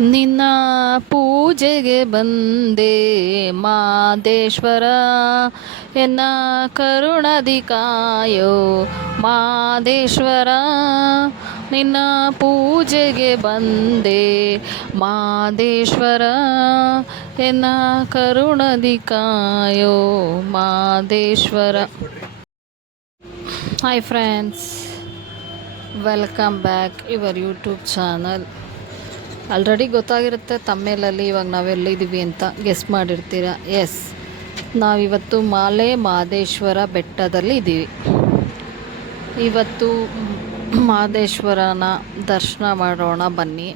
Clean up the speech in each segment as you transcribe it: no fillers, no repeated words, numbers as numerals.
ನಿನ್ನ ಪೂಜೆಗೆ ಬಂದೆ ಮಾದೇಶ್ವರ ಎನ್ನ ಕರುಣದಿ ಕಾಯೋ ಮಾದೇಶ್ವರ. ನಿನ್ನ ಪೂಜೆಗೆ ಬಂದೆ ಮಾದೇಶ್ವರ ಎನ್ನ ಕರುಣದಿ ಕಾಯೋ Madeshwara. Hi friends, welcome back your YouTube channel. Already ಗೊತ್ತಾಗಿರುತ್ತೆ ತಮ್ಮೇಲಲ್ಲಿ ಇವಾಗ ನಾವೆಲ್ಲಿದ್ದೀವಿ ಅಂತ ಗೆಸ್ ಮಾಡಿರ್ತೀರ. ಎಸ್, ನಾವಿವತ್ತು ಮಾಲೆ ಮಹದೇಶ್ವರ ಬೆಟ್ಟದಲ್ಲಿ ಇದ್ದೀವಿ. ಇವತ್ತು ಮಹದೇಶ್ವರನ ದರ್ಶನ ಮಾಡೋಣ ಬನ್ನಿ.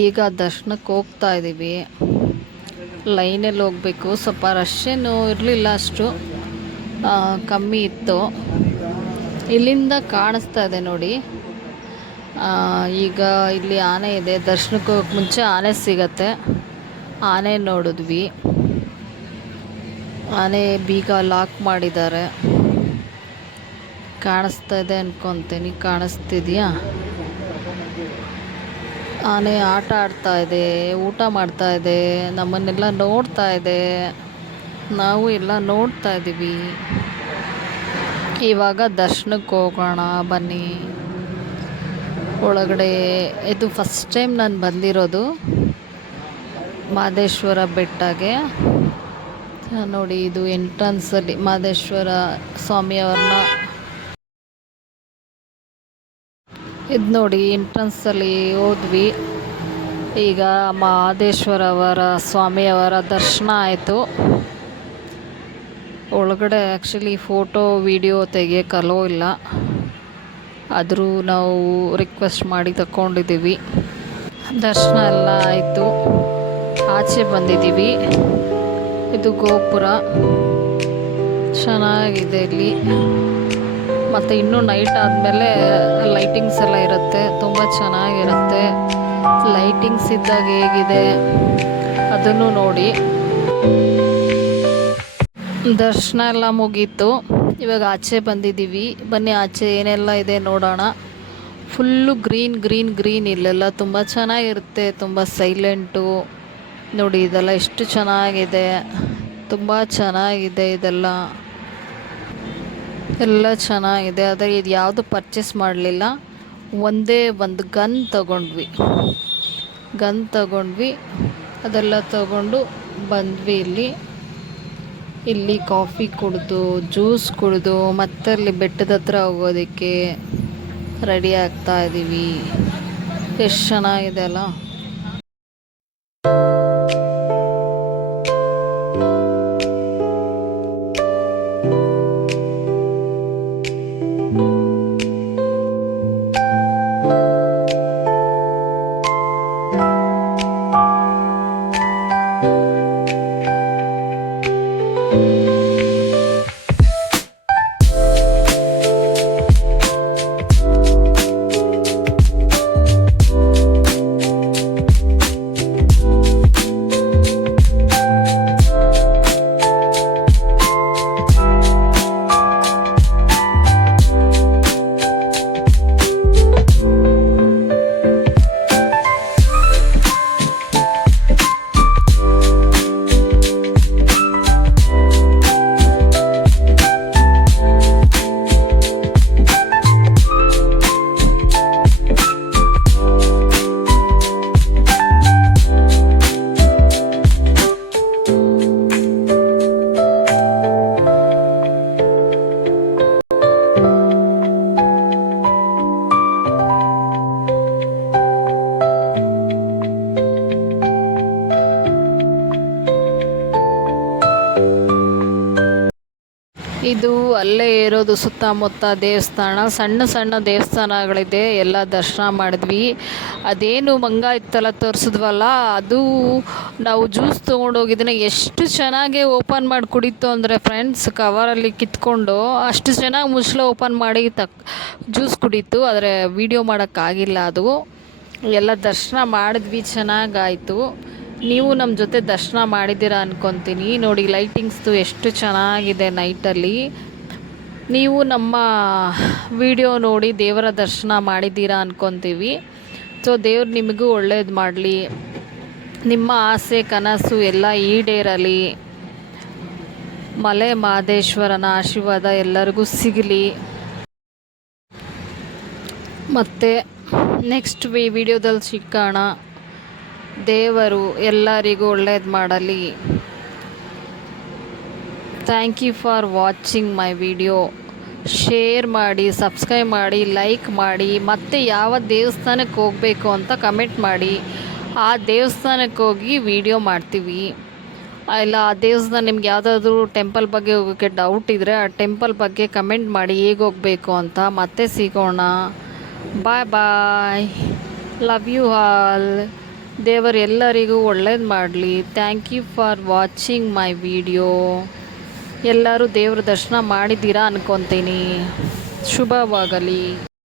ಈಗ ದರ್ಶನಕ್ಕೆ ಹೋಗ್ತಾ ಇದ್ದೀವಿ. ಲೈನಲ್ಲಿ ಹೋಗಬೇಕು. ಸ್ವಲ್ಪ ರಶ್ಶೇನು ಇರಲಿಲ್ಲ, ಅಷ್ಟು ಕಮ್ಮಿ ಇತ್ತು. ಇಲ್ಲಿಂದ ಕಾಣಿಸ್ತಾ ಇದೆ ನೋಡಿ. ಈಗ ಇಲ್ಲಿ ಆನೆ ಇದೆ. ದರ್ಶನಕ್ಕೆ ಹೋಗೋಕ್ಕೆ ಮುಂಚೆ ಆನೆ ಸಿಗತ್ತೆ. ಆನೆ ನೋಡಿದ್ವಿ. ಆನೆ ಬೀಗ ಲಾಕ್ ಮಾಡಿದ್ದಾರೆ. ಕಾಣಿಸ್ತಾ ಇದೆ ಅನ್ಕೊತೀನಿ. ಕಾಣಿಸ್ತಿದೆಯಾ? ಆನೆ ಆಟ ಆಡ್ತಾ ಇದೆ, ಊಟ ಮಾಡ್ತಾ ಇದೆ, ನಮ್ಮನ್ನೆಲ್ಲ ನೋಡ್ತಾ ಇದೆ. ನಾವು ಎಲ್ಲ ನೋಡ್ತಾ ಇದ್ದೀವಿ. ಇವಾಗ ದರ್ಶನಕ್ಕೆ ಹೋಗೋಣ ಬನ್ನಿ. ಒಳಗಡೆ ಇದು ಫಸ್ಟ್ ಟೈಮ್ ನಾನು ಬಂದಿರೋದು ಮಹದೇಶ್ವರ ಬೆಟ್ಟಗೆ. ನೋಡಿ, ಇದು ಎಂಟ್ರನ್ಸಲ್ಲಿ ಮಹದೇಶ್ವರ ಸ್ವಾಮಿಯವ್ರನ್ನ ಇದು ನೋಡಿ, ಎಂಟ್ರನ್ಸಲ್ಲಿ ಹೋದ್ವಿ. ಈಗ ಮಹದೇಶ್ವರವರ ಸ್ವಾಮಿಯವರ ದರ್ಶನ ಆಯಿತು. ಒಳಗಡೆ ಆ್ಯಕ್ಚುಲಿ ಫೋಟೋ ವಿಡಿಯೋ ತೆಗಿಯೋಕ್ಕೆ ಅಲೋ ಇಲ್ಲ, ಆದರೂ ನಾವು ರಿಕ್ವೆಸ್ಟ್ ಮಾಡಿ ತಗೊಂಡಿದ್ದೀವಿ. ದರ್ಶನ ಎಲ್ಲ ಆಯಿತು. ಆಚೆ ಬಂದಿದ್ದೀವಿ. ಇದು ಗೋಪುರ ಚೆನ್ನಾಗಿದೆ ಇಲ್ಲಿ. ಮತ್ತು ಇನ್ನೂ ನೈಟ್ ಆದಮೇಲೆ ಲೈಟಿಂಗ್ಸ್ ಎಲ್ಲ ಇರುತ್ತೆ, ತುಂಬ ಚೆನ್ನಾಗಿರುತ್ತೆ. ಲೈಟಿಂಗ್ಸ್ ಇದ್ದಾಗ ಹೇಗಿದೆ ಅದನ್ನು ನೋಡಿ. ದರ್ಶನ ಎಲ್ಲ ಮುಗೀತು. ಇವಾಗ ಆಚೆ ಬಂದಿದ್ದೀವಿ. ಬನ್ನಿ, ಆಚೆ ಏನೆಲ್ಲ ಇದೆ ನೋಡೋಣ. Full green green green. ಇಲ್ಲೆಲ್ಲ ತುಂಬ ಚೆನ್ನಾಗಿರುತ್ತೆ, ತುಂಬ ಸೈಲೆಂಟು. ನೋಡಿ, ಇದೆಲ್ಲ ಎಷ್ಟು ಚೆನ್ನಾಗಿದೆ, ತುಂಬ ಚೆನ್ನಾಗಿದೆ. ಇದೆಲ್ಲ ಎಲ್ಲ ಚೆನ್ನಾಗಿದೆ. ಆದರೆ ಇದು ಯಾವುದು ಪರ್ಚೇಸ್ ಮಾಡಲಿಲ್ಲ. ಒಂದೇ ಒಂದು ಗನ್ ತಗೊಂಡ್ವಿ. ಅದೆಲ್ಲ ತಗೊಂಡು ಬಂದ್ವಿ. ಇಲ್ಲಿ ಕಾಫಿ ಕುಡಿದು, ಜ್ಯೂಸ್ ಕುಡಿದು ಮತ್ತೆ ಅಲ್ಲಿ ಬೆಟ್ಟದ ಹತ್ರ ಹೋಗೋದಕ್ಕೆ ರೆಡಿ ಆಗ್ತಾ ಇದ್ದೀವಿ. ಎಷ್ಟು ಚೆನ್ನಾಗಿದೆ ಅಲ್ಲ. ಇದು ಅಲ್ಲೇ ಇರೋದು ಸುತ್ತಮುತ್ತ ದೇವಸ್ಥಾನ, ಸಣ್ಣ ಸಣ್ಣ ದೇವಸ್ಥಾನಗಳಿದೆ. ಎಲ್ಲ ದರ್ಶನ ಮಾಡಿದ್ವಿ. ಅದೇನು ಮಂಗ ಇತ್ತಲ್ಲ ತೋರಿಸಿದ್ವಲ್ಲ, ಅದು ನಾವು ಜ್ಯೂಸ್ ತೊಗೊಂಡೋಗಿದ್ದನ್ನ ಎಷ್ಟು ಚೆನ್ನಾಗಿ ಓಪನ್ ಮಾಡಿ ಕುಡಿತು ಅಂದರೆ ಫ್ರೆಂಡ್ಸ್, ಕವರಲ್ಲಿ ಕಿತ್ಕೊಂಡು ಅಷ್ಟು ಚೆನ್ನಾಗಿ ಮುಚ್ಚಳ ಓಪನ್ ಮಾಡಿ ಜ್ಯೂಸ್ ಕುಡೀತು. ಆದರೆ ವೀಡಿಯೋ ಮಾಡೋಕ್ಕಾಗಿಲ್ಲ. ಅದು ಎಲ್ಲ ದರ್ಶನ ಮಾಡಿದ್ವಿ, ಚೆನ್ನಾಗಾಯಿತು. ನೀವು ನಮ್ಮ ಜೊತೆ ದರ್ಶನ ಮಾಡಿದ್ದೀರಾ ಅಂದ್ಕೊತೀನಿ. ನೋಡಿ, ಲೈಟಿಂಗ್ಸ್ದು ಎಷ್ಟು ಚೆನ್ನಾಗಿದೆ ನೈಟಲ್ಲಿ. ನೀವು ನಮ್ಮ ವಿಡಿಯೋ ನೋಡಿ ದೇವರ ದರ್ಶನ ಮಾಡಿದ್ದೀರಾ ಅಂದ್ಕೊತೀವಿ. ಸೊ ದೇವ್ರು ನಿಮಗೂ ಒಳ್ಳೇದು ಮಾಡಲಿ, ನಿಮ್ಮ ಆಸೆ ಕನಸು ಎಲ್ಲ ಈಡೇರಲಿ, ಮಲೆ ಮಹದೇಶ್ವರನ ಆಶೀರ್ವಾದ ಎಲ್ಲರಿಗೂ ಸಿಗಲಿ. ಮತ್ತು ನೆಕ್ಸ್ಟ್ ವಿಡಿಯೋದಲ್ಲಿ ಸಿಕ್ಕೋಣ. ದೇವರು ಎಲ್ಲರಿಗೂ ಒಳ್ಳೇದು ಮಾಡಲಿ. Thank you for watching my video. Share ಮಾಡಿ, ಸಬ್ಸ್ಕ್ರೈಬ್ ಮಾಡಿ, ಲೈಕ್ ಮಾಡಿ, ಮತ್ತು ಯಾವ ದೇವಸ್ಥಾನಕ್ಕೆ ಹೋಗಬೇಕು ಅಂತ ಕಮೆಂಟ್ ಮಾಡಿ. ಆ ದೇವಸ್ಥಾನಕ್ಕೆ ಹೋಗಿ ವಿಡಿಯೋ ಮಾಡ್ತೀವಿ. ಇಲ್ಲ ಆ ದೇವಸ್ಥಾನ ನಿಮ್ಗೆ ಯಾವುದಾದ್ರೂ ಟೆಂಪಲ್ ಬಗ್ಗೆ ಹೋಗೋಕ್ಕೆ ಡೌಟ್ ಇದ್ದರೆ ಆ ಟೆಂಪಲ್ ಬಗ್ಗೆ ಕಮೆಂಟ್ ಮಾಡಿ ಹೇಗೆ ಹೋಗಬೇಕು ಅಂತ. ಮತ್ತೆ ಸಿಗೋಣ. Bye bye. Love you all. ದೇವರು ಎಲ್ಲರಿಗೂ ಒಳ್ಳೇದು ಮಾಡಲಿ. Thank you for watching my video. ಎಲ್ಲರೂ ದೇವ್ರ ದರ್ಶನ ಮಾಡಿದ್ದೀರಾ ಅನ್ಕೊತೀನಿ. ಶುಭವಾಗಲಿ.